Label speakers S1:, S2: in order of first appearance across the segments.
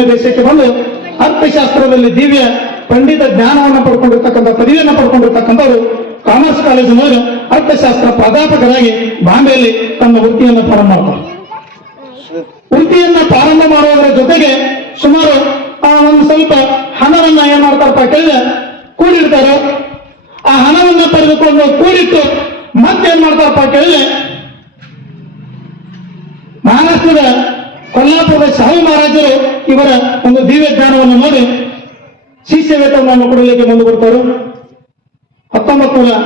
S1: ನಮ್ಮ ದೇಶಕ್ಕೆ ಬಂದು ಅರ್ಥಶಾಸ್ತ್ರದಲ್ಲಿ ದಿವ್ಯ ಪಂಡಿತ ಜ್ಞಾನವನ್ನು ಪಡ್ಕೊಂಡಿರ್ತಕ್ಕಂಥ, ಪದವಿಯನ್ನು ಪಡ್ಕೊಂಡಿರ್ತಕ್ಕಂಥವ್ರು ಕಾಮರ್ಸ್ ಕಾಲೇಜಿನವರು ಅರ್ಥಶಾಸ್ತ್ರ ಪ್ರಾಧ್ಯಾಪಕರಾಗಿ ಬಾಂಬೆಯಲ್ಲಿ ತಮ್ಮ ವೃತ್ತಿಯನ್ನು ಪ್ರಾರಂಭ ಮಾಡ್ತಾರೆ. ವೃತ್ತಿಯನ್ನ ಪ್ರಾರಂಭ ಮಾಡುವುದರ ಜೊತೆಗೆ ಸುಮಾರು, ಆ ಒಂದು ಸ್ವಲ್ಪ ಹಣವನ್ನ ಏನ್ ಮಾಡ್ತಾರಪ್ಪ ಕೇಳಿದ್ರೆ ಕೂಡಿಡ್ತಾರೆ. ಆ ಹಣವನ್ನ ತೆಗೆದುಕೊಂಡು ಕೂಡಿಟ್ಟು ಮತ್ತೇನ್ ಮಾಡ್ತಾರಪ್ಪ ಕೇಳಿದ್ರೆ ಮಹಾರಾಷ್ಟ್ರದ ಕೊಲ್ಲಾಪುರದ ಶಾಹು ಮಹಾರಾಜರು ಇವರ ಒಂದು ದಿವ್ಯ ಜ್ಞಾನವನ್ನು ನೋಡಿ ಶಿಷ್ಯ ವೇತನವನ್ನು ಕೊಡಲಿಕ್ಕೆ ಮುಂದೆ ಬರ್ತಾರೆ. ಹತ್ತೊಂಬತ್ತು ನೂರ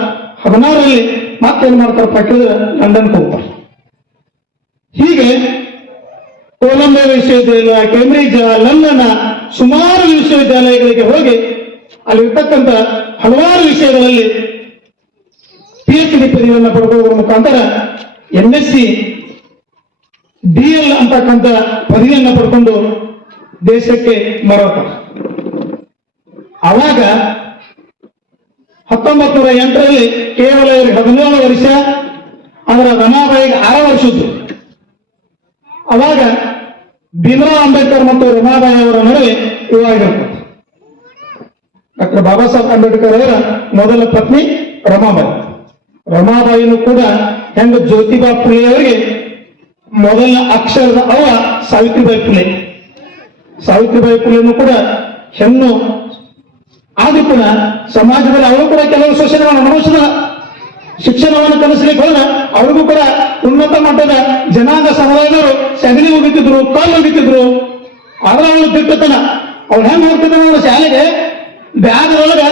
S1: ಹದಿನಾರರಲ್ಲಿ ಮತ್ತೇನ್ ಮಾಡ್ತಾರೆ ಕೇಳಿದ್ರೆ ಲಂಡನ್ಗೆ ಹೋಗ್ತಾರೆ. ಹೀಗೆ ಕೊಲಂಬಿಯಾ ವಿಶ್ವವಿದ್ಯಾಲಯ, ಕೇಂಬ್ರಿಡ್ಜ್ ಲಂಡನ್ ಸುಮಾರು ವಿಶ್ವವಿದ್ಯಾಲಯಗಳಿಗೆ ಹೋಗಿ ಅಲ್ಲಿ ಇರ್ತಕ್ಕಂಥ ಹಲವಾರು ವಿಷಯಗಳಲ್ಲಿ ಪಿ ಎಚ್ ಡಿ ಪದವಿಯನ್ನು ಪಡೆದುವುದರ ಮುಖಾಂತರ M S C D L ಅಂತಕ್ಕಂಥ ಪದವಿಯನ್ನು ಪಡ್ಕೊಂಡು ದೇಶಕ್ಕೆ ಮರತಾರೆ ಅವಾಗ ಹತ್ತೊಂಬತ್ತು ನೂರ ಎಂಟರಲ್ಲಿ ಕೇವಲ ಇವರಿಗೆ ಹದಿನೇಳು ವರ್ಷ, ಅದರ ರಮಾಬಾಯಿಗೆ ಆರು ವರ್ಷದ್ದು ಅವಾಗ ಭೀಮರಾವ್ ಅಂಬೇಡ್ಕರ್ ಮತ್ತು ರಮಾಬಾಯಿ ಅವರ ನಡುವೆ ವಿವಾಹ ಡಾಕ್ಟರ್ ಬಾಬಾ ಸಾಹೇಬ್ ಅಂಬೇಡ್ಕರ್ ಅವರ ಮೊದಲ ಪತ್ನಿ ರಮಾಬಾಯಿ. ರಮಾಬಾಯಿನೂ ಕೂಡ ಹೆಂಗ ಜ್ಯೋತಿಬಾ ಪ್ರಿಯವರಿಗೆ ಮೊದಲ ಅಕ್ಷರದ ಅವ ಸಾವಿತ್ರಿಬಾಯಿ ಫುಲೆ ಸಾವಿತ್ರಿಬಾಯಿ ಫುಲೆನು ಕೂಡ ಹೆಣ್ಣು ಆದ್ರೂ ಕೂಡ ಸಮಾಜದಲ್ಲಿ ಅವರು ಕೂಡ ಕೆಲವು ಶೋಷಣೆಗಳನ್ನು ಅನುಭವಿಸಿದ ಶಿಕ್ಷಣವನ್ನು ಕಲಿಸಲಿಕ್ಕೆ ಹೋದ ಅವ್ರಿಗೂ ಕೂಡ ಉನ್ನತ ಮಟ್ಟದ ಜನಾಂಗ ಸಮುದಾಯದವರು ಸಗಣಿ ಹೋಗುತ್ತಿದ್ರು, ಕಾಲು ಹೋಗುತ್ತಿದ್ರು. ಆದ್ರೆ ಅವನು ದಿಟ್ಟತನ. ಅವ್ನು ಹೆಂಗ್ ಹೋಗ್ತಿದ್ರು ಶಾಲೆಗೆ ಬ್ಯಾಗ್ ಒಳಗ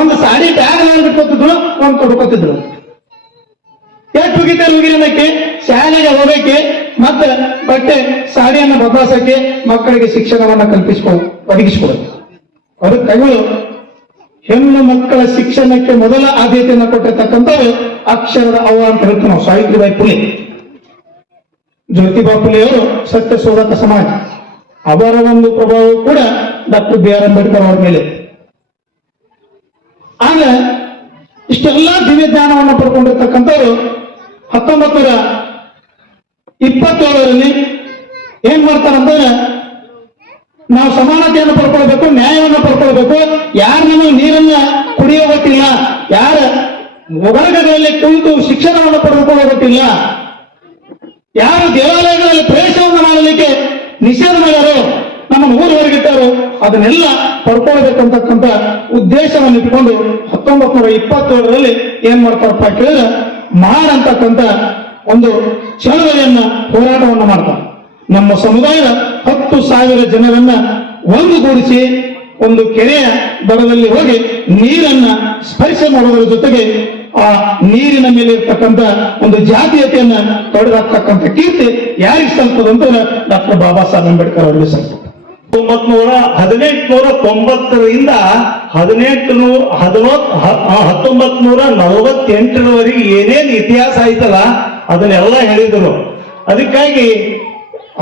S1: ಒಂದು ಸಾಡಿ ಬ್ಯಾಗ್ ಬಿಟ್ಕೊತಿದ್ರು ಒಂದು ಕೊಡ್ಕೊತಿದ್ರು ಎಷ್ಟು ಹೋಗಿದ್ದಾರೆ ಹೋಗಿರೋದಕ್ಕೆ ಶಾಲೆಗೆ ಹೋಗಕ್ಕೆ, ಮತ್ತೆ ಬಟ್ಟೆ ಸಾಡಿಯನ್ನು ಬದಲಾಸಕ್ಕೆ ಮಕ್ಕಳಿಗೆ ಶಿಕ್ಷಣವನ್ನ ಕಲ್ಪಿಸಿಕೊ ಒದಗಿಸಿಕೊಡೋದು ಅವರು ಕೈಗಳು ಹೆಣ್ಣು ಮಕ್ಕಳ ಶಿಕ್ಷಣಕ್ಕೆ ಮೊದಲ ಆದ್ಯತೆಯನ್ನು ಕೊಟ್ಟಿರ್ತಕ್ಕಂಥವ್ರು ಅಕ್ಷರದ ಅವ್ವ ಅಂತ ಹೇಳ್ತೀವಿ ನಾವು. ಸಾವಿತ್ರಿಬಾಯಿ ಪುಲೆ. ಜ್ಯೋತಿಬಾ ಪುಲೆ ಅವರು ಸತ್ಯ ಶೋಧಕ ಸಮಾಜ. ಅವರ ಒಂದು ಪ್ರಭಾವ ಕೂಡ ಡಾಕ್ಟರ್ ಬಿ ಆರ್ ಅಂಬೇಡ್ಕರ್ ಅವರ ಮೇಲೆ. ಆಗ ಇಷ್ಟೆಲ್ಲ ದಿವ್ಯ ಜ್ಞಾನವನ್ನು ಪಡ್ಕೊಂಡಿರ್ತಕ್ಕಂಥವ್ರು ಹತ್ತೊಂಬತ್ತು ನೂರ ಇಪ್ಪತ್ತೇಳರಲ್ಲಿ ಏನ್ ಮಾಡ್ತಾರಂದ್ರೆ ನಾವು ಸಮಾನತೆಯನ್ನು ಪಡ್ಕೊಳ್ಬೇಕು, ನ್ಯಾಯವನ್ನು ಪಡ್ಕೊಳ್ಬೇಕು. ಯಾರು ನಮಗೆ ನೀರನ್ನ ಕುಡಿಯೋ ಯಾರ ಹೊರಗಡೆಯಲ್ಲಿ ಕುಳಿತು ಶಿಕ್ಷಣವನ್ನು ಪಡೆದುಕೊಳ್ಳೋ ಗೊತ್ತಿಲ್ಲ ಯಾರು ದೇವಾಲಯಗಳಲ್ಲಿ ಪ್ರವೇಶವನ್ನು ಮಾಡಲಿಕ್ಕೆ ನಿಷೇಧ ಮಾಡ್ಯಾರೋ, ನಮ್ಮ ಊರು ಹೊರಗಿಟ್ಟಾರೋ ಅದನ್ನೆಲ್ಲ ಪಡ್ಕೊಳ್ಬೇಕಂತಕ್ಕಂಥ ಉದ್ದೇಶವನ್ನು ಇಟ್ಕೊಂಡು ಹತ್ತೊಂಬತ್ ನೂರ ಇಪ್ಪತ್ತೇಳರಲ್ಲಿ ಏನ್ ಮಾಡ್ತಾರಪ್ಪ ಕೇಳಿದ್ರೆ ಮಾರ್ ಅಂತಕ್ಕಂಥ ಒಂದು ಚಳವಳಿಯನ್ನ ಹೋರಾಟವನ್ನು ಮಾಡ್ತಾರೆ. ನಮ್ಮ ಸಮುದಾಯದ ಹತ್ತು ಸಾವಿರ ಜನರನ್ನ ಒಂದುಗೂಡಿಸಿ ಒಂದು ಕೆರೆಯ ದರದಲ್ಲಿ ಹೋಗಿ ನೀರನ್ನ ಸ್ಪರ್ಶ ಮಾಡೋದ್ರ ಜೊತೆಗೆ ಆ ನೀರಿನ ಮೇಲೆ ಇರ್ತಕ್ಕಂಥ ಒಂದು ಜಾತೀಯತೆಯನ್ನ ತೊಡೆದಾಕ್ತಕ್ಕಂಥ ಕೀರ್ತಿ ಯಾರಿಗೆ ಸಲ್ತದಂತ ಡಾಕ್ಟರ್ ಬಾಬಾ ಸಾಹೇಬ್ ಅಂಬೇಡ್ಕರ್ ಅವರಿಗೆ ಸಲ್ತದೆ
S2: ಹತ್ತೊಂಬತ್ ನೂರ ಹದಿನೆಂಟುನೂರ ತೊಂಬತ್ತರಿಂದ ಹದಿನೆಂಟು ನೂರ ಹದಿನೊತ್ ಹತ್ತೊಂಬತ್ ನೂರ ನಲವತ್ತೆಂಟರವರೆಗೆ ಏನೇನು ಇತಿಹಾಸ ಆಯ್ತಲ್ಲ ಅದನ್ನೆಲ್ಲ ಹೇಳಿದ್ರು. ಅದಕ್ಕಾಗಿ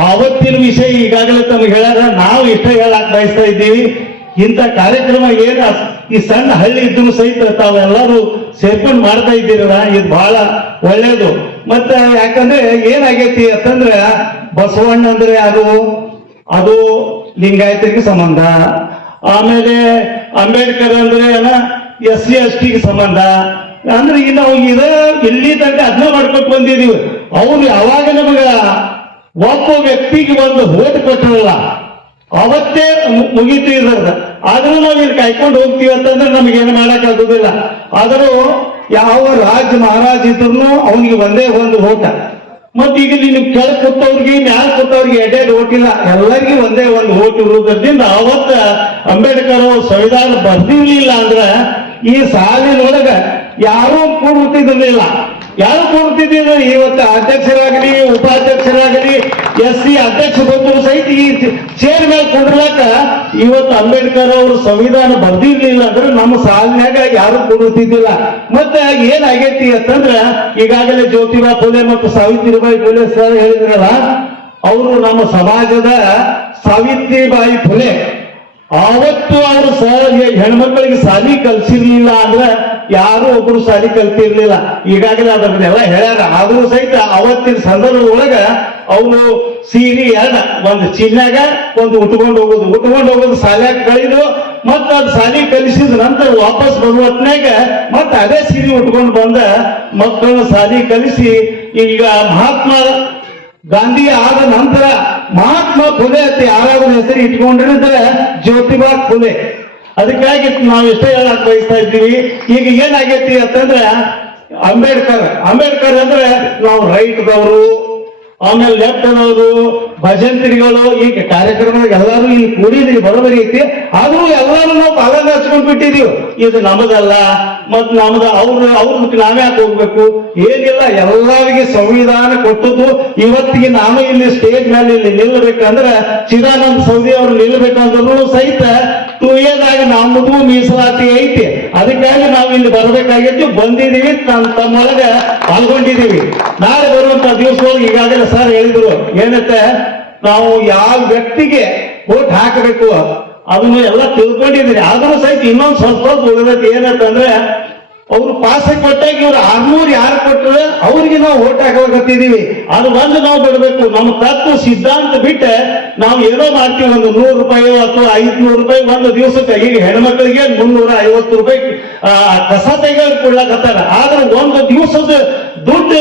S2: ಆವತ್ತಿನ ವಿಷಯ ಈಗಾಗಲೇ ತಮಗೆ ಹೇಳ್ಯಾರ, ನಾವು ಇಷ್ಟ ಹೇಳಕ್ ಬಯಸ್ತಾ ಇದ್ದೀವಿ. ಇಂಥ ಕಾರ್ಯಕ್ರಮ ಏನ ಈ ಸಣ್ಣ ಹಳ್ಳಿ ಇದ್ರು ಸಹಿತ ತಾವೆಲ್ಲರೂ ಸೇರ್ಕೊಂಡು ಮಾಡ್ತಾ ಇದ್ದೀರಲ್ಲ, ಇದು ಬಹಳ ಒಳ್ಳೇದು. ಮತ್ತೆ ಯಾಕಂದ್ರೆ ಏನಾಗೈತಿ ಅಂತಂದ್ರೆ ಬಸವಣ್ಣ ಅಂದ್ರೆ ಯಾರು? ಅದು ಲಿಂಗಾಯತರಿಗೆ ಸಂಬಂಧ. ಆಮೇಲೆ ಅಂಬೇಡ್ಕರ್ ಅಂದ್ರೆ ಏನ, ಎಸ್ ಸಿ ಎಸ್ ಟಿಗೆ ಸಂಬಂಧ. ಅಂದ್ರೆ ಈಗ ನಾವು ಇದ ಇಲ್ಲಿ ತನಕ ಅದನ್ನ ಮಾಡ್ಕೊಂಡು ಬಂದಿದೀವಿ. ಅವ್ರು ಯಾವಾಗ ನಮಗ ಒಬ್ಬ ವ್ಯಕ್ತಿಗೆ ಒಂದು ಓಟ್ ಕೊಟ್ಟಿರಲ್ಲ, ಅವತ್ತೇ ಮುಗೀತು ಇದ್ರದ ಆದ್ರೂ ನಾವು ಇಲ್ಲಿ ಕಾಯ್ಕೊಂಡು ಹೋಗ್ತೀವಿ ಅಂತಂದ್ರೆ ಏನು ಮಾಡಕ್ ಆಗುದಿಲ್ಲ ಆದರೂ ಯಾವ ರಾಜ ಮಹಾರಾಜ ಇದ್ರು ಅವನಿಗೆ ಒಂದೇ ಒಂದು ಓಟ ಮತ್ ಈಗ ನೀವು ಕೆಳ ಕೂತವ್ರಿಗೆ ಮ್ಯಾಲ ಕೂತವ್ರಿಗೆ ಎಡೆ ಓಟಿಲ್ಲ. ಎಲ್ಲರಿಗೂ ಒಂದೇ ಒಂದು ಓಟ್ ಇರುವುದರಿಂದ ಅವತ್ತ ಅಂಬೇಡ್ಕರ್ ಅವರು ಸಂವಿಧಾನ ಬರ್ದಿರ್ಲಿಲ್ಲ ಅಂದ್ರ ಈ ಸಾಲಿನೊಳಗ ಯಾರೂ ಕೂಡುತ್ತಿದ್ದಿರ್ಲಿಲ್ಲ ಯಾರು ಕೊಡ್ತಿದ್ದೀರ ಇವತ್ತು ಅಧ್ಯಕ್ಷರಾಗಲಿ, ಉಪಾಧ್ಯಕ್ಷರಾಗಲಿ ಎಸ್ ಸಿ ಅಧ್ಯಕ್ಷ ಬಂದರು ಸಹಿತ ಈ ಚೇರ್ ಮೇಲೆ ಕೊಡ್ಲಾಕ ಇವತ್ತು ಅಂಬೇಡ್ಕರ್ ಅವರು ಸಂವಿಧಾನ ಬರ್ದಿರ್ಲಿಲ್ಲ ಅಂದ್ರೆ ನಮ್ಮ ಸಾಲಿನಾಗ ಯಾರು ಕೊಡುತ್ತಿದ್ದಿಲ್ಲ ಮತ್ತೆ ಏನಾಗೈತಿ ಅಂತಂದ್ರ, ಈಗಾಗಲೇ ಜ್ಯೋತಿಬಾ ಫುಲೆ ಮತ್ತು ಸಾವಿತ್ರಿಬಾಯಿ ಫುಲೆ ಸರ್ ಹೇಳಿದ್ರಲ್ಲ, ಅವರು ನಮ್ಮ ಸಮಾಜದ ಸಾವಿತ್ರಿಬಾಯಿ ಫುಲೆ ಆವತ್ತು ಅವರು ಸರ್ ಹೆಣ್ಮಕ್ಳಿಗೆ ಸಾಲಿ ಕಲ್ಸಿರ್ಲಿಲ್ಲ ಅಂದ್ರೆ ಯಾರು ಒಬ್ರು ಸಾಲಿ ಕಲ್ತಿರ್ಲಿಲ್ಲ. ಈಗಾಗಲೇ ಅದನ್ನೆಲ್ಲ ಹೇಳ್ಯಾರ. ಆದ್ರೂ ಸಹಿತ ಅವತ್ತಿನ ಸಂದರ್ಭದೊಳಗ ಅವನು ಸೀರೆ ಎರಡ, ಒಂದು ಚಿನ್ನಾಗ, ಒಂದು ಉಟ್ಕೊಂಡು ಹೋಗೋದು. ಉಟ್ಕೊಂಡು ಹೋಗೋದು ಸಾಲ್ಯಾಗ ಕಳಿದು, ಮತ್ತ ಅದ್ ಸಾಲಿ ಕಲಿಸಿದ ನಂತರ ವಾಪಸ್ ಬರುವ ಹೊತ್ನ್ಯಾಗ ಮತ್ತ ಅದೇ ಸೀರೆ ಉಟ್ಕೊಂಡು ಬಂದ ಮಕ್ಕಳನ್ನ ಸಾಲಿ ಕಲಿಸಿ, ಈಗ ಮಹಾತ್ಮ ಗಾಂಧಿ ಆದ ನಂತರ ಮಹಾತ್ಮ ಫುಲೆ ಅಂತ ಯಾರಾದ್ರೂ ಹೆಸರು ಇಟ್ಕೊಂಡಿದ್ರೆ ಜ್ಯೋತಿಬಾ ಫುಲೆ. ಅದಕ್ಕಾಗಿ ನಾವು ಎಷ್ಟೇ ಹೇಳಕ್ ಬಯಸ್ತಾ ಇದ್ದೀವಿ. ಈಗ ಏನಾಗೈತಿ ಅಂತಂದ್ರೆ, ಅಂಬೇಡ್ಕರ್ ಅಂಬೇಡ್ಕರ್ ಅಂದ್ರೆ ನಾವು ರೈಟ್ದವರು ಆಮೇಲೆ ಲೆಫ್ಟ್ ಅವರು ಭಜಂತ್ರಿಗಳು, ಈಗ ಕಾರ್ಯಕ್ರಮದಾಗ ಎಲ್ಲರೂ ಇಲ್ಲಿ ಕೂಡಿದ್ರಿ ಬರೋಬರಿ ಐತಿ. ಆದ್ರೂ ಎಲ್ಲರೂ ನಾವು ಪಾಲನ ಹಚ್ಕೊಂಡ್ ಬಿಟ್ಟಿದೀವಿ ಇದು ನಮ್ಮದಲ್ಲ ಮತ್ ನಮ್ದ ಅವ್ರ ಅವ್ರದಕ್ಕೆ ನಾವೇ ಯಾಕೆ ಹೋಗ್ಬೇಕು. ಏನಿಲ್ಲ ಎಲ್ಲರಿಗೆ ಸಂವಿಧಾನ ಕೊಟ್ಟದ್ದು, ಇವತ್ತಿಗೆ ನಾನು ಇಲ್ಲಿ ಸ್ಟೇಜ್ ಮೇಲೆ ಇಲ್ಲಿ ನಿಲ್ಲಬೇಕಂದ್ರೆ ಚಿದಾನಂದ ಸೌದಿ ಅವರು ನಿಲ್ಲಬೇಕಂದ್ರೂ ಸಹಿತ ಟೂ ನಮಗೂ ಮೀಸಲಾತಿ ಐತಿ. ಅದಕ್ಕಾಗಿ ನಾವು ಇಲ್ಲಿ ಬರಬೇಕಾಗಿತ್ತು. ಬಂದಿದ್ದೀವಿ ನಮ್ಮ ತಮ್ಮೊಳಗ ಪಾಲ್ಗೊಂಡಿದ್ದೀವಿ. ನಾಳೆ ಬರುವಂತ ದಿವಸದೊಳಗೆ ಈಗಾಗಲೇ ಸರ್ ಹೇಳಿದ್ರು. ಏನತ್ತೆ ನಾವು ಯಾವ ವ್ಯಕ್ತಿಗೆ ಓಟ್ ಹಾಕಬೇಕು, ಅದನ್ನು ಎಲ್ಲ ತಿಳ್ಕೊಂಡಿದ್ದೀನಿ ಆದ್ರೂ ಸಹಿತ ಇನ್ನೊಂದು ಸ್ವಲ್ಪ ಉಳಿದೈತಿ ಏನಂತಂದ್ರೆ ಅವ್ರು ಪಾಸ್ ಕೊಟ್ಟಾಗ ಇವ್ರು ಆರ್ನೂರು ಯಾರು ಕೊಟ್ಟರು ಅವ್ರಿಗೆ ನಾವು ಓಟ್ ಹಾಕಬೇಕಂತಿದೀವಿ ಅದು ಬಂದು ನಾವು ಬಿಡಬೇಕು. ನಮ್ಮ ತತ್ವ ಸಿದ್ಧಾಂತ ಬಿಟ್ಟೆ ನಾವು ಏನೋ ಮಾಡ್ತೀವಿ. ಒಂದು ನೂರು ರೂಪಾಯಿ ಅಥವಾ ಐದ್ನೂರು ರೂಪಾಯಿ ಒಂದು ದಿವಸಕ್ಕೆ. ಈಗ ಹೆಣ್ಮಕ್ಳಿಗೆ ಮುನ್ನೂರ ಐವತ್ತು ರೂಪಾಯಿ ಕಸ ತೆಗೆದು ಆದ್ರೆ ಒಂದು ದಿವಸದ ದುಡ್ಡು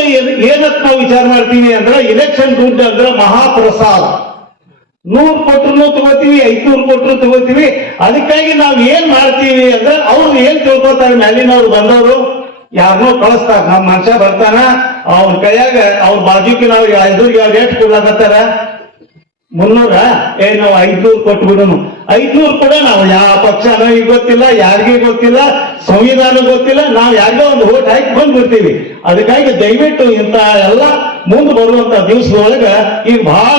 S2: ಏನಕ್ಕೆ ನಾವು ವಿಚಾರ ಮಾಡ್ತೀವಿ ಅಂದ್ರೆ ಇಲೆಕ್ಷನ್ ದುಡ್ಡು ಅಂದ್ರೆ ಮಹಾಪ್ರಸಾದ. ನೂರು ಕೊಟ್ರು ತಗೋತೀವಿ, ಐದ್ನೂರು ಕೊಟ್ರು ತಗೋತೀವಿ. ಅದಕ್ಕಾಗಿ ನಾವ್ ಏನ್ ಮಾಡ್ತೀವಿ ಅಂದ್ರೆ ಅವ್ರು ಏನ್ ತಿಳ್ಕೊತಾರೆ ಮ್ಯಾಲಿನವ್ರು ಬಂದವರು ಯಾರನ್ನೋ ಕಳಿಸ್ತಾರ. ನಮ್ಮ ಮನುಷ್ಯ ಬರ್ತಾನ ಅವ್ರ ಕೈಯಾಗ ಅವ್ರ ಬಾಜುಕ್ಕೆ ನಾವು ಎದುರಿಗೆ ರೇಟ್ ಕೊಡ್ಲಾಕತ್ತಾರ ಮುನ್ನೂರ? ಏ, ನಾವು ಐದ್ನೂರು ಕೊಟ್ಟು ಬಿಡೋನು. ಐದ್ನೂರು ಕೂಡ ನಾವು ಯಾವ ಪಕ್ಷನೋ ಈಗ ಗೊತ್ತಿಲ್ಲ, ಯಾರಿಗೂ ಗೊತ್ತಿಲ್ಲ, ಸಂವಿಧಾನ ಗೊತ್ತಿಲ್ಲ, ನಾವು ಯಾರಿಗೋ ಒಂದು ಓಟ್ ಹಾಕಿ ಬಂದ್ಬಿಡ್ತೀವಿ. ಅದಕ್ಕಾಗಿ ದಯವಿಟ್ಟು ಇಂತ ಎಲ್ಲ ಮುಂದೆ ಬರುವಂತ ದಿವಸದೊಳಗ ಈಗ ಬಹಳ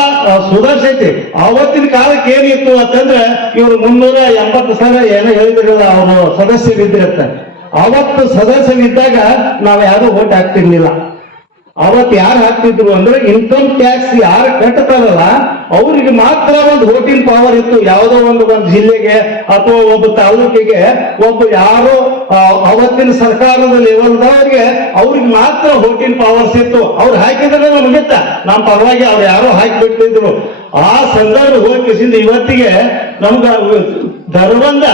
S2: ಸುಧಾರಿಸೈತಿ ಅವತ್ತಿನ ಕಾಲಕ್ಕೆ ಏನಿತ್ತು ಅಂತಂದ್ರೆ ಇವರು ಮುನ್ನೂರ ಎಂಬತ್ತು ಸಾವಿರ ಏನೋ ಹೇಳಿದ್ರಲ್ಲ, ಅವರು ಸದಸ್ಯರಿದ್ರಂತ ಅವತ್ತು ಸದಸ್ಯರಿದ್ದಾಗ ನಾವು ಯಾರು ಓಟ್ ಹಾಕ್ತಿರ್ಲಿಲ್ಲ. ಅವತ್ ಯಾರು ಹಾಕ್ತಿದ್ರು ಅಂದ್ರೆ ಇನ್ಕಮ್ ಟ್ಯಾಕ್ಸ್ ಯಾರು ಕಟ್ತಾರಲ್ಲ, ಅವ್ರಿಗೆ ಮಾತ್ರ ಒಂದು ವೋಟಿಂಗ್ ಪವರ್ ಇತ್ತು. ಯಾವುದೋ ಒಂದು ಒಂದು ಜಿಲ್ಲೆಗೆ ಅಥವಾ ಒಬ್ಬ ತಾಲೂಕಿಗೆ ಒಬ್ಬ ಯಾರೋ ಅವತ್ತಿನ ಸರ್ಕಾರದ ಲೆವೆಲ್ದವ್ರಿಗೆ ಅವ್ರಿಗೆ ಮಾತ್ರ ವೋಟಿಂಗ್ ಪವರ್ಸ್ ಇತ್ತು. ಅವ್ರು ಹಾಕಿದ್ರೆ ನಮ್ಗಿತ್ತ ನಮ್ಮ ಪರವಾಗಿ ಅವ್ರು ಯಾರೋ ಹಾಕಿಬಿಟ್ಟಿದ್ರು ಆ ಸಂದರ್ಭ ಹೋಗಿಸಿದ ಇವತ್ತಿಗೆ ನಮ್ಗ ಧರ್ಮಂದ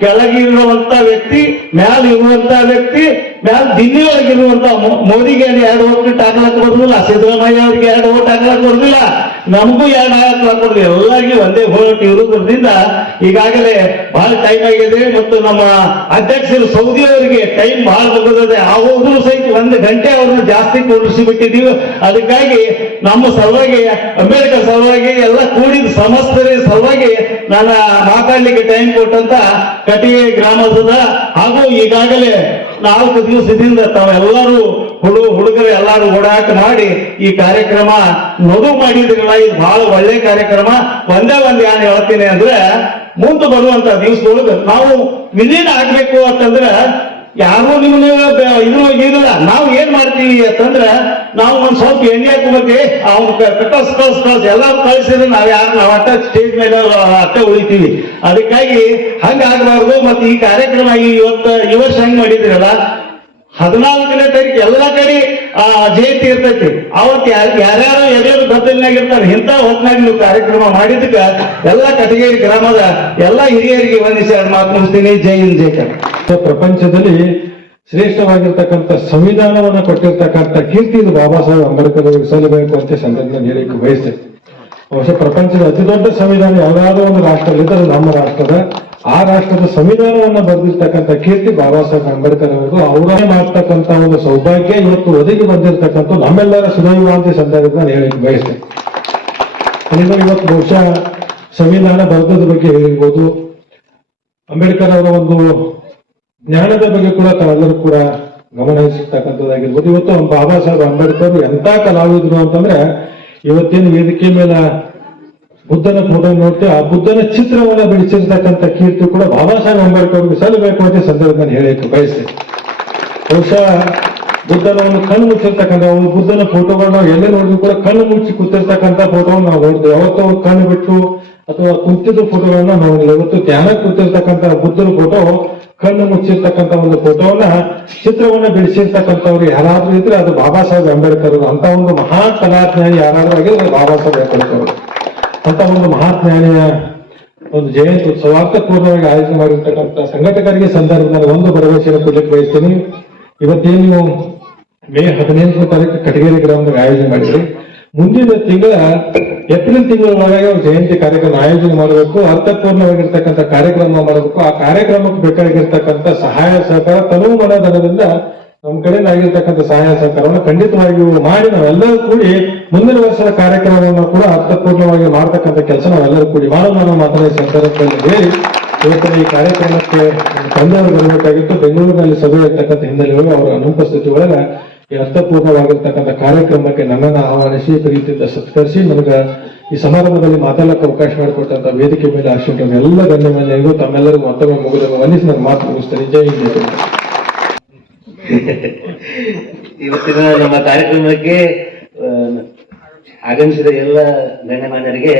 S2: ಕೆಳಗಿರುವಂತ ವ್ಯಕ್ತಿ, ಮ್ಯಾಲ ಇರುವಂತ ವ್ಯಕ್ತಿ, ಮ್ಯಾಲ ದಿಲ್ಲಿ ಒಳಗಿರುವಂತ ಮೋದಿಗೆ ಎರಡು ಓಟ್ ಹಾಕಲಕ್ ಬರುದಿಲ್ಲ, ಸಿದ್ದರಾಮಯ್ಯ ಅವ್ರಿಗೆ ಎರಡು ಓಟ್ ಹಾಕಲಕ್ ಬರುದಿಲ್ಲ. ನಮಗೂ ಎರಡು ಹಾಕಲಕ್ ಬರುದಿಲ್ಲ ಎಲ್ಲರಿಗೂ ಒಂದೇ ಹೋರಾಟ ಇರುವುದರಿಂದ ಈಗಾಗಲೇ ಬಹಳ ಟೈಮ್ ಆಗಿದೆ ಮತ್ತು ನಮ್ಮ ಅಧ್ಯಕ್ಷರು ಸೌದಿ ಅವರಿಗೆ ಟೈಮ್ ಬಹಳ ಮುಗಿದಿದೆ ಹೋದ್ರು ಸಹಿತ ಒಂದು ಗಂಟೆ ಅವ್ರನ್ನ ಜಾಸ್ತಿ ಕೂಡಿಸಿ ಬಿಟ್ಟಿದೀವಿ ಅದಕ್ಕಾಗಿ ನಮ್ಮ ಸಲುವಾಗಿ, ಅಂಬೇಡ್ಕರ್ ಸಲುವಾಗಿ, ಎಲ್ಲ ಕೂಡಿದ ಸಮಸ್ತರ ಸಲುವಾಗಿ ನಾನು ಮಾತಾಡ್ಲಿಕ್ಕೆ ಟೈಮ್ ಕೊಟ್ಟಂತ ಕಟಿಗೆ ಗ್ರಾಮದ ಹಾಗೂ ಈಗಾಗಲೇ ನಾಲ್ಕು ದಿವಸದಿಂದ ತಾವೆಲ್ಲರೂ ಹುಡು ಹುಡುಗರು ಎಲ್ಲಾರು ಓಡಾಟ ಮಾಡಿ ಈ ಕಾರ್ಯಕ್ರಮ ನಗು ಮಾಡಿದ್ರಲ್ಲ, ಇದು ಬಹಳ ಒಳ್ಳೆ ಕಾರ್ಯಕ್ರಮ. ಒಂದೇ ಒಂದು ಏನ್ ಹೇಳ್ತೀನಿ ಅಂದ್ರೆ, ಮುಂದೆ ಬರುವಂತ ದಿವಸದೊಳಗೆ ನಾವು ವಿಲೀನ ಆಗ್ಬೇಕು ಅಂತಂದ್ರೆ, ಯಾರು ನಿಮ್ಮನ್ನ ಇದು ಇದಿಲ್ಲ. ನಾವು ಏನ್ ಮಾಡ್ತೀವಿ ಅಂತಂದ್ರ, ನಾವು ಒಂದ್ ಸ್ವಲ್ಪ ಎಣ್ಣೆ ಹಾಕೋಬೇಕು ಅವ್ನ ಕಟ್ಟಸ್ ಕಳ್ಸ್ ಕಳ್ಸ್ ಎಲ್ಲ ಕಳ್ಸಿದ್ರೆ ನಾವ್ ಯಾರು ನಾವು ಅಟ್ಟ ಸ್ಟೇಜ್ ಮೇಲೆ, ಅಟ್ಟ ಉಳಿತೀವಿ. ಅದಕ್ಕಾಗಿ ಹಂಗಾಗ್ಬಾರ್ದು ಮತ್ತೆ ಈ ಕಾರ್ಯಕ್ರಮ ಇವತ್ತು, ಈ ವರ್ಷ ಹೆಂಗ್ ಮಾಡಿದ್ರಲ್ಲ ಹದಿನಾಲ್ಕನೇ ತಾರೀಕು ಎಲ್ಲ ಕಡೆ, ಆ, ಜಯಂತಿ ಇರ್ತೈತಿ ಅವತ್ತು ಯಾರ್- ಯಾರ್ಯಾರು ಎಲ್ಲರೂ ಗದ್ದಲ್ನಾಗ ಇರ್ತಾರೆ ಇಂಥ ಹೊತ್ನಾಗ ನೀವು ಕಾರ್ಯಕ್ರಮ ಮಾಡಿದಕ್ಕ ಎಲ್ಲ ಕಟಗೇರಿ ಗ್ರಾಮದ ಎಲ್ಲ ಹಿರಿಯರಿಗೆ ವಂದಿಸಿ ಮಾತು ಮುಗಿಸ್ತೀನಿ. ಜೈ ಹಿಂದ್
S3: ಪ್ರಪಂಚದಲ್ಲಿ ಶ್ರೇಷ್ಠವಾಗಿರ್ತಕ್ಕಂಥ ಸಂವಿಧಾನವನ್ನ ಕೊಟ್ಟಿರ್ತಕ್ಕಂಥ ಕೀರ್ತಿ ಇದು ಬಾಬಾ ಸಾಹೇಬ್ ಅಂಬೇಡ್ಕರ್ ಅವರಿಗೆ ಸಲ್ಲಬೇಕು ಅಂತ ಸಂದರ್ಭದಲ್ಲಿ ಹೇಳಿಕ್ಕೆ ಬಯಸ್ತೇನೆ. ಬಹುಶಃ ಪ್ರಪಂಚದ ಅತಿ ದೊಡ್ಡ ಸಂವಿಧಾನ ಯಾವುದಾದ್ರೂ ಒಂದು ರಾಷ್ಟ್ರದಲ್ಲಿದ್ದರೆ ನಮ್ಮ ರಾಷ್ಟ್ರದ ಆ ರಾಷ್ಟ್ರದ ಸಂವಿಧಾನವನ್ನ ಬರೆದಿರ್ತಕ್ಕಂಥ ಕೀರ್ತಿ ಬಾಬಾ ಸಾಹೇಬ್ ಅಂಬೇಡ್ಕರ್ ಅವರು ಅವರೇ ಮಾಡ್ತಕ್ಕಂಥ ಒಂದು ಸೌಭಾಗ್ಯ ಇವತ್ತು ಒದಗಿ ಬಂದಿರತಕ್ಕಂಥ ನಮ್ಮೆಲ್ಲರ ಸುದೈವ ಅಂತ ಸಂದರ್ಭದಲ್ಲಿ ನಾನು ಹೇಳಿ ಬಯಸ್ತೇನೆ. ಇವತ್ತು ಬಹುಶಃ ಸಂವಿಧಾನ ಬರೆದದ ಬಗ್ಗೆ ಹೇಳಿರ್ಬೋದು. ಅಂಬೇಡ್ಕರ್ ಅವರ ಒಂದು ಜ್ಞಾನದ ಬಗ್ಗೆ ಕೂಡ ತಾವೆಲ್ಲರೂ ಕೂಡ ಗಮನ ಹರಿಸಿರ್ತಕ್ಕಂಥದ್ದಾಗಿರ್ಬೋದು. ಇವತ್ತು ಬಾಬಾ ಸಾಹೇಬ್ ಅಂಬೇಡ್ಕರ್ ಎಂತ ಕಲಾವಿದ್ರು ಅಂತಂದ್ರೆ ಇವತ್ತಿನ ವೇದಿಕೆ ಮೇಲೆ ಬುದ್ಧನ ಫೋಟೋ ನೋಡ್ತೀವಿ ಆ ಬುದ್ಧನ ಚಿತ್ರವನ್ನ ಬಿಡಿಸಿರ್ತಕ್ಕಂಥ ಕೀರ್ತಿ ಕೂಡ ಬಾಬಾ ಸಾಹೇಬ್ ಅಂಬೇಡ್ಕರ್ ಸಲ್ಲಬೇಕು ಅಂತ ಸಂದರ್ಭದಲ್ಲಿ ಹೇಳಕ್ಕೆ ಬಯಸ್ತೇನೆ. ಬಹುಶಃ ಬುದ್ಧನ ಒಂದು ಕಣ್ಣು ಮುಚ್ಚಿರ್ತಕ್ಕಂಥ, ಒಂದು ಬುದ್ಧನ ಫೋಟೋಗಳನ್ನ ನಾವು ಎಲ್ಲೇ ನೋಡಿದ್ರು ಕೂಡ ಕಣ್ಣು ಮುಚ್ಚಿ ಕೂತಿರ್ತಕ್ಕಂಥ ಫೋಟೋವನ್ನು ನಾವು ನೋಡಿದ್ವಿ ಯಾವತ್ತೋ ಕಣ್ಣು ಬಿಟ್ಟು ಅಥವಾ ಕುಂತಿದ್ದ ಫೋಟೋಗಳನ್ನ ನೋಡಿಲ್ಲ. ಇವತ್ತು ಧ್ಯಾನ ಕೂತಿರ್ತಕ್ಕಂಥ ಬುದ್ಧನ ಫೋಟೋ ಕಣ್ಣು ಮುಚ್ಚಿರ್ತಕ್ಕಂಥ ಒಂದು ಫೋಟೋವನ್ನ ಚಿತ್ರವನ್ನ ಬಿಡಿಸಿರ್ತಕ್ಕಂಥವ್ರು ಯಾರಾದ್ರೂ ಇದ್ರೆ ಅದು ಬಾಬಾ ಸಾಹೇಬ್ ಅಂಬೇಡ್ಕರ್ ಅಂತ ಒಂದು ಮಹಾ ಕಲಾಜ್ಞಾನಿ ಯಾರಾದ್ರೂ ಆಗಿದ್ರೆ ಬಾಬಾ ಸಾಹೇಬ್ ಅಂಬೇಡ್ಕರ್. ಅಂತ ಒಂದು ಮಹಾಜ್ಞಾನಿಯ ಒಂದು ಜಯಂತಿ ಸ್ವಾರ್ಥಪೂರ್ಣವಾಗಿ ಆಯೋಜನೆ ಮಾಡಿರ್ತಕ್ಕಂಥ ಸಂಘಟಕರಿಗೆ ಸಂದರ್ಭದಲ್ಲಿ ಒಂದು ಭರವಸೆಯನ್ನು ಕೊಡ್ಲಿಕ್ಕೆ ಬಯಸ್ತೀನಿ. ಇವತ್ತೇನು ನೀವು ಮೇ ಹದಿನೆಂಟನೇ ತಾರೀಕು ಕಟಗೇರಿ ಗ್ರಾಮದಾಗ ಆಯೋಜನೆ ಮಾಡಿದ್ರಿ. ಮುಂದಿನ ತಿಂಗಳ, ಏಪ್ರಿಲ್ ತಿಂಗಳೊಳಗೆ ಅವ್ರು ಜಯಂತಿ ಕಾರ್ಯಕ್ರಮ ಆಯೋಜನೆ ಮಾಡಬೇಕು. ಅರ್ಥಪೂರ್ಣವಾಗಿರ್ತಕ್ಕಂಥ ಕಾರ್ಯಕ್ರಮ ಮಾಡಬೇಕು. ಆ ಕಾರ್ಯಕ್ರಮಕ್ಕೆ ಬೇಕಾಗಿರ್ತಕ್ಕಂಥ ಸಹಾಯ, ಸಹಕಾರ ತನುವು ಮನೋಧನದಿಂದ ನಮ್ಮ ಕಡೆಯಿಂದ ಆಗಿರ್ತಕ್ಕಂಥ ಸಹಾಯ ಸಹಕಾರವನ್ನು ಖಂಡಿತವಾಗಿಯೂ ಮಾಡಿ, ನಾವೆಲ್ಲರೂ ಕೂಡಿ ಮುಂದಿನ ವರ್ಷದ ಕಾರ್ಯಕ್ರಮವನ್ನು ಕೂಡ ಅರ್ಥಪೂರ್ಣವಾಗಿ ಮಾಡ್ತಕ್ಕಂಥ ಕೆಲಸ ನಾವೆಲ್ಲರೂ ಕೂಡಿ ಮಾಡೋಣ ಮಾತ್ರ ಈ ಸಂದರ್ಭದಲ್ಲಿ ಹೇಳಿ, ಇವತ್ತಿನ ಈ ಕಾರ್ಯಕ್ರಮಕ್ಕೆ ತಂದವರು ಬರಬೇಕಾಗಿತ್ತು ಬೆಂಗಳೂರಿನಲ್ಲಿ ಸಭೆ ಇರ್ತಕ್ಕಂಥ ಹಿನ್ನೆಲೆಯಲ್ಲಿ ಅವರ ಅನುಪಸ್ಥಿತಿ ಒಳಗ ಈ ಅರ್ಥಪೂರ್ಣವಾಗಿರ್ತಕ್ಕಂಥ ಕಾರ್ಯಕ್ರಮಕ್ಕೆ ನನ್ನನ್ನು ಆಹ್ವಾನಿಸಿ, ಪ್ರೀತಿಯಿಂದ ಸತ್ಕರಿಸಿ ನನಗೆ ಈ ಸಮಾರಂಭದಲ್ಲಿ ಮಾತಾಡಕ್ಕೆ ಅವಕಾಶ ಮಾಡಿಕೊಟ್ಟಂತ ವೇದಿಕೆ ಮೇಲೆ ಆಶ್ರಮ ಎಲ್ಲ ಗಣ್ಯಮಾನ್ಯರಿಗೂ ತಮ್ಮೆಲ್ಲರಿಗೂ ಮತ್ತೊಮ್ಮೆ ಮುಗಿದ ವಂದಿಸಿ ಮಾತು ಮುಗಿಸ್ತೇನೆ ಜೈ ಹಿಂದ್.
S4: ಇವತ್ತಿನ ನಮ್ಮ ಕಾರ್ಯಕ್ರಮಕ್ಕೆ ಆಗಮಿಸಿದ ಎಲ್ಲ ಗಣ್ಯಮಾನ್ಯರಿಗೆ.